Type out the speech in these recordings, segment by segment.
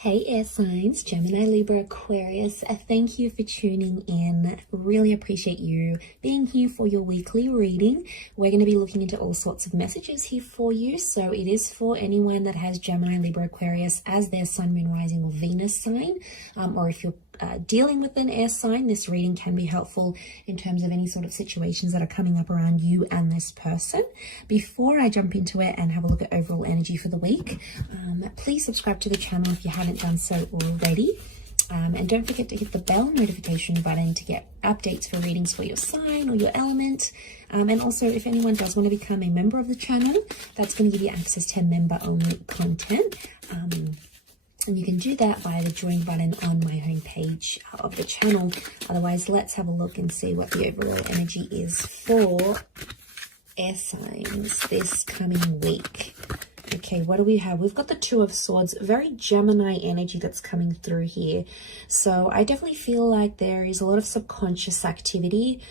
Hey air signs, Gemini, Libra, Aquarius, thank you for tuning in. Really appreciate you being here for your weekly reading. We're going to be looking into all sorts of messages here for you. So it is for anyone that has Gemini, Libra, Aquarius as their sun, moon, rising or Venus sign. Or if you're dealing with an air sign, this reading can be helpful in terms of any sort of situations that are coming up around you and this person. Before I jump into it and have a look at overall energy for the week, please subscribe to the channel if you haven't done so already. And don't forget to hit the bell notification button to get updates for readings for your sign or your element. And also, if anyone does want to become a member of the channel, that's going to give you access to member-only content. And you can do that via the join button on my homepage of the channel. Otherwise, let's have a look and see what the overall energy is for air signs this coming week. Okay, what do we have? We've got the Two of Swords, very Gemini energy that's coming through here. So I definitely feel like there is a lot of subconscious activity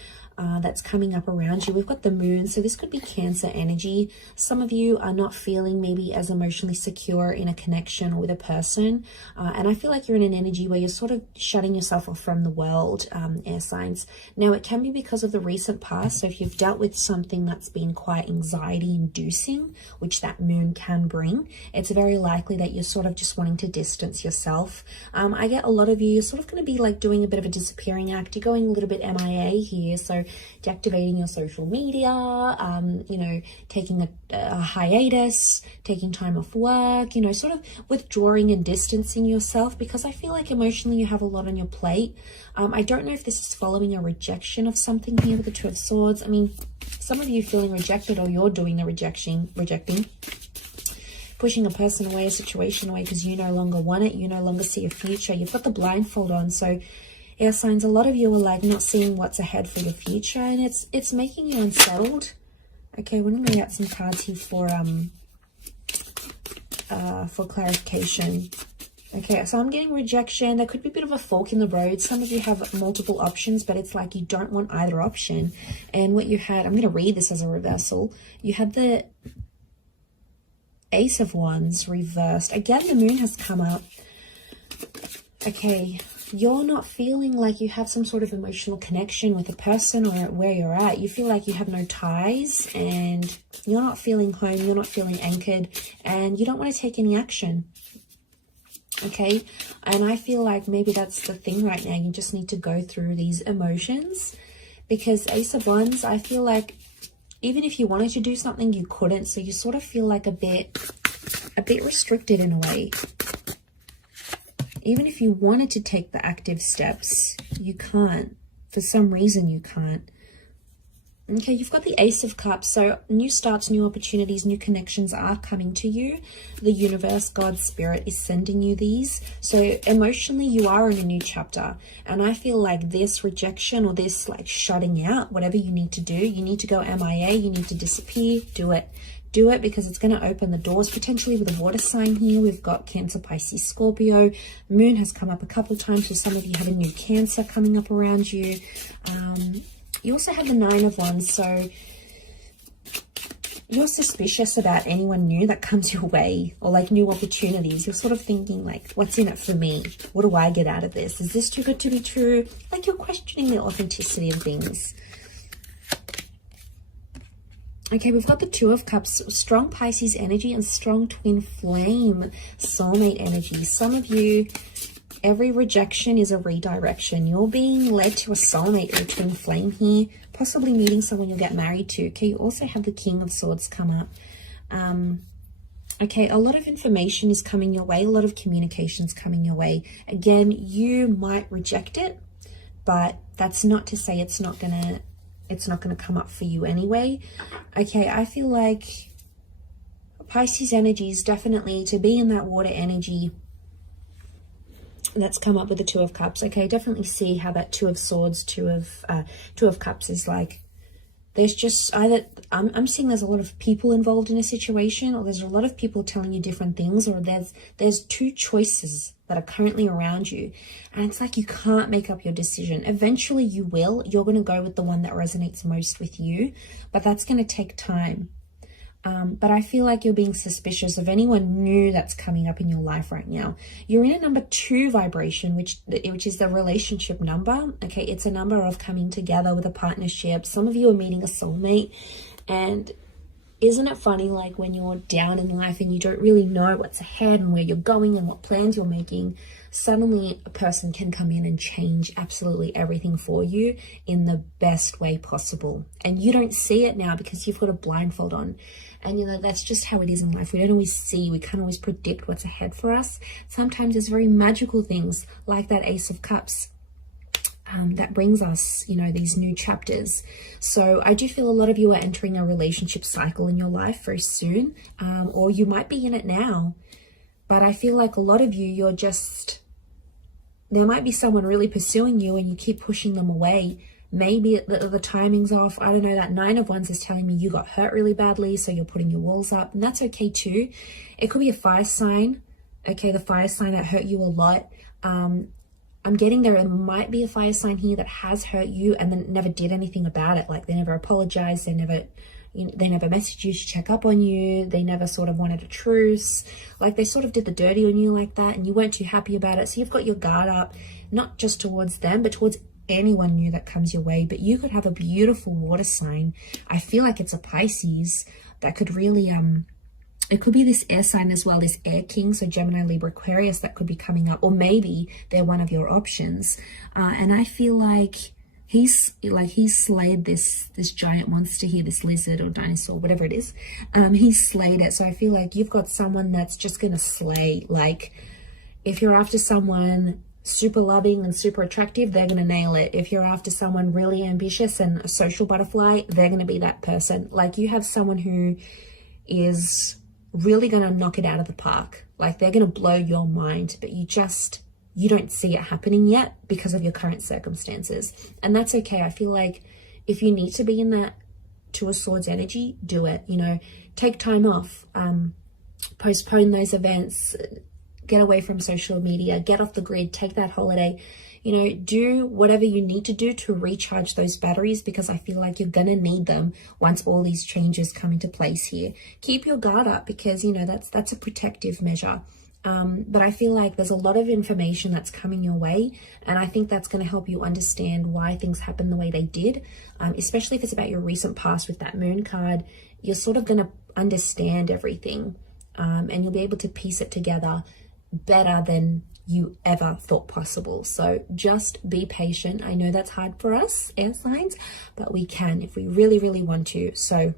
that's coming up around you. We've got the moon, so this could be Cancer energy. Some of you are not feeling maybe as emotionally secure in a connection or with a person, and I feel like you're in an energy where you're sort of shutting yourself off from the world, air signs. Now it can be because of the recent past, so if you've dealt with something that's been quite anxiety inducing, which that moon can bring, it's very likely that you're sort of just wanting to distance yourself. I get a lot of you're sort of going to be like doing a bit of a disappearing act. You're going a little bit MIA here, so deactivating your social media, you know, taking a hiatus, taking time off work, you know, sort of withdrawing and distancing yourself, because I feel like emotionally you have a lot on your plate. I don't know if this is following a rejection of something here with the Two of Swords. I mean, some of you feeling rejected, or you're doing the rejecting, pushing a person away, a situation away because you no longer want it, you no longer see a future. You've got the blindfold on, so air signs, a lot of you are like not seeing what's ahead for your future, and it's making you unsettled. Okay, we're gonna get some cards here for clarification. Okay, so I'm getting rejection. There could be a bit of a fork in the road. Some of you have multiple options, but it's like you don't want either option. And what you had, I'm gonna read this as a reversal. You had the Ace of Wands reversed. Again, the moon has come up. Okay, you're not feeling like you have some sort of emotional connection with a person or where you're at. You feel like you have no ties and you're not feeling home, you're not feeling anchored, and you don't want to take any action. Okay, and I feel like maybe that's the thing right now. You just need to go through these emotions, because Ace of Wands, I feel like even if you wanted to do something, you couldn't. So you sort of feel like a bit restricted in a way. Even if you wanted to take the active steps, you can't. For some reason, you can't. Okay, you've got the Ace of Cups. So new starts, new opportunities, new connections are coming to you. The universe, God, Spirit is sending you these. So emotionally, you are in a new chapter. And I feel like this rejection or this like shutting out, whatever you need to do, you need to go MIA, you need to disappear, do it. Do it, because it's going to open the doors, potentially with a water sign here. We've got Cancer, Pisces, Scorpio. Moon has come up a couple of times, so some of you have a new Cancer coming up around you. You also have the Nine of Wands, so you're suspicious about anyone new that comes your way, or like new opportunities. You're sort of thinking like, what's in it for me? What do I get out of this? Is this too good to be true? Like you're questioning the authenticity of things. Okay, we've got the Two of Cups, strong Pisces energy and strong twin flame soulmate energy. Some of you, every rejection is a redirection. You're being led to a soulmate or a twin flame here, possibly meeting someone you'll get married to. Okay, you also have the King of Swords come up. Okay, a lot of information is coming your way, a lot of communications coming your way. Again, you might reject it, but that's not to say it's not gonna come up for you anyway. Okay, I feel like Pisces energy is definitely to be in that water energy that's come up with the Two of Cups. Okay, definitely see how that Two of Swords, Two of Cups is like, there's just either, I'm seeing there's a lot of people involved in a situation, or there's a lot of people telling you different things, or there's two choices that are currently around you, and it's like you can't make up your decision. Eventually you will. You're going to go with the one that resonates most with you, but that's going to take time. But I feel like you're being suspicious of anyone new that's coming up in your life right now. You're in a number 2 vibration, which is the relationship number. Okay, it's a number of coming together with a partnership. Some of you are meeting a soulmate, and isn't it funny, like when you're down in life and you don't really know what's ahead and where you're going and what plans you're making, suddenly a person can come in and change absolutely everything for you in the best way possible. And you don't see it now because you've got a blindfold on. And you know, that's just how it is in life. We don't always see, we can't always predict what's ahead for us. Sometimes it's very magical things like that Ace of Cups. That brings us, you know, these new chapters. So I do feel a lot of you are entering a relationship cycle in your life very soon, or you might be in it now. But I feel like a lot of you, you're just, there might be someone really pursuing you and you keep pushing them away. Maybe the timing's off. I don't know. That 9 of Wands is telling me you got hurt really badly, so you're putting your walls up, and that's okay too. It could be a fire sign. Okay, the fire sign that hurt you a lot. I'm getting there might be a fire sign here that has hurt you and then never did anything about it. Like they never apologized, they never messaged you to check up on you, they never sort of wanted a truce, like they sort of did the dirty on you like that, and you weren't too happy about it. So you've got your guard up, not just towards them, but towards anyone new that comes your way. But you could have a beautiful water sign. I feel like it's a Pisces that could really it could be this air sign as well, this air king, so Gemini, Libra, Aquarius, that could be coming up, or maybe they're one of your options. And I feel like he's slayed this giant monster here, this lizard or dinosaur, whatever it is. He's slayed it. So I feel like you've got someone that's just gonna slay. Like if you're after someone super loving and super attractive, they're gonna nail it. If you're after someone really ambitious and a social butterfly, they're gonna be that person. Like you have someone who is really going to knock it out of the park. Like they're going to blow your mind, but you don't see it happening yet because of your current circumstances. And that's okay. I feel like if you need to be in that 2 of Swords energy, do it. You know, take time off, postpone those events, get away from social media, get off the grid, take that holiday. You know, do whatever you need to do to recharge those batteries, because I feel like you're going to need them once all these changes come into place here. Keep your guard up because, you know, that's a protective measure. But I feel like there's a lot of information that's coming your way, and I think that's going to help you understand why things happen the way they did, especially if it's about your recent past with that Moon card. You're sort of going to understand everything, and you'll be able to piece it together better than you ever thought possible. So just be patient. I know that's hard for us air signs, but we can if we really, really want to. So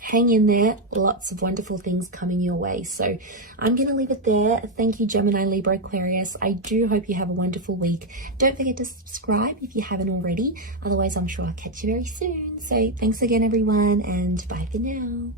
hang in there. Lots of wonderful things coming your way. So I'm going to leave it there. Thank you, Gemini, Libra, Aquarius. I do hope you have a wonderful week. Don't forget to subscribe if you haven't already. Otherwise, I'm sure I'll catch you very soon. So thanks again, everyone, and bye for now.